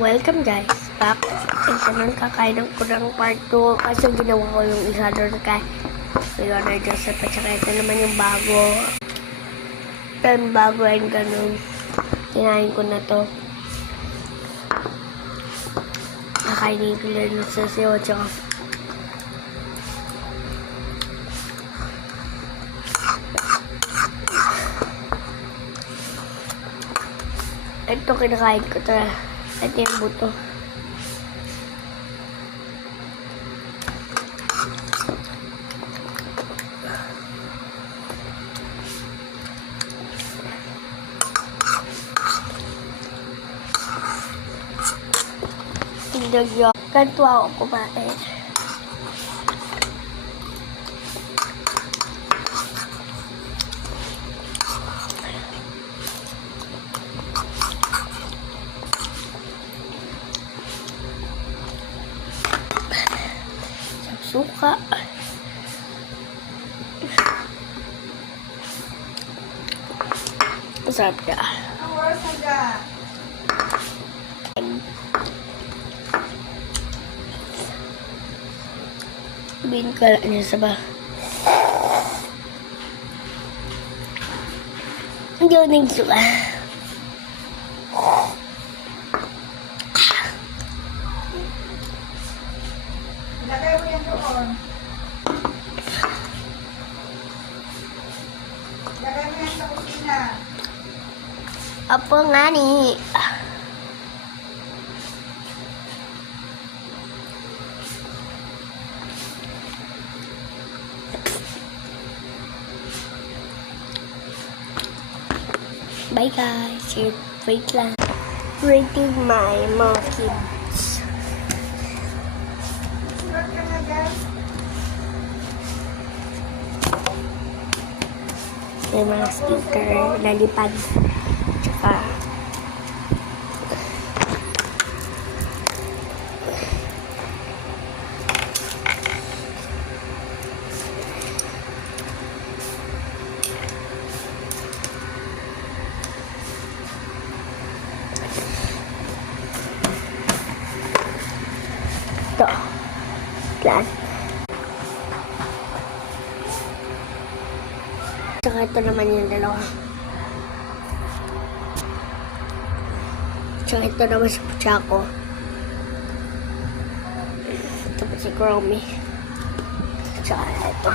Welcome guys, back. Ito nang kakain ko ng part 2 kasi ginawa ko yung isa doon kay Leonard Joseph at saka ito naman yung bago. Ito yung bago and ganun. Kinain ko na to. Nakainin ko lang yung sasiyo at saka ito kinakain ko to. Ito yung buto. Hindi ganito ako kumain. Suka. Masarap siya. Bin ka lang niya sa ba? Hindi ako nagsuka. Ilagay mo yan doon. Ilagay mo yan sa kusina. Apo nga ni. Bye guys. Wait lang. Rating my mga kids. Sulat ka na, guys. May mga sticker, lalipad. Tsaka ito. Plan. Tsaka ito naman yung dalawa. Tsaka ito naman si Puchako. Ito pa si Chromie. Tsaka ito.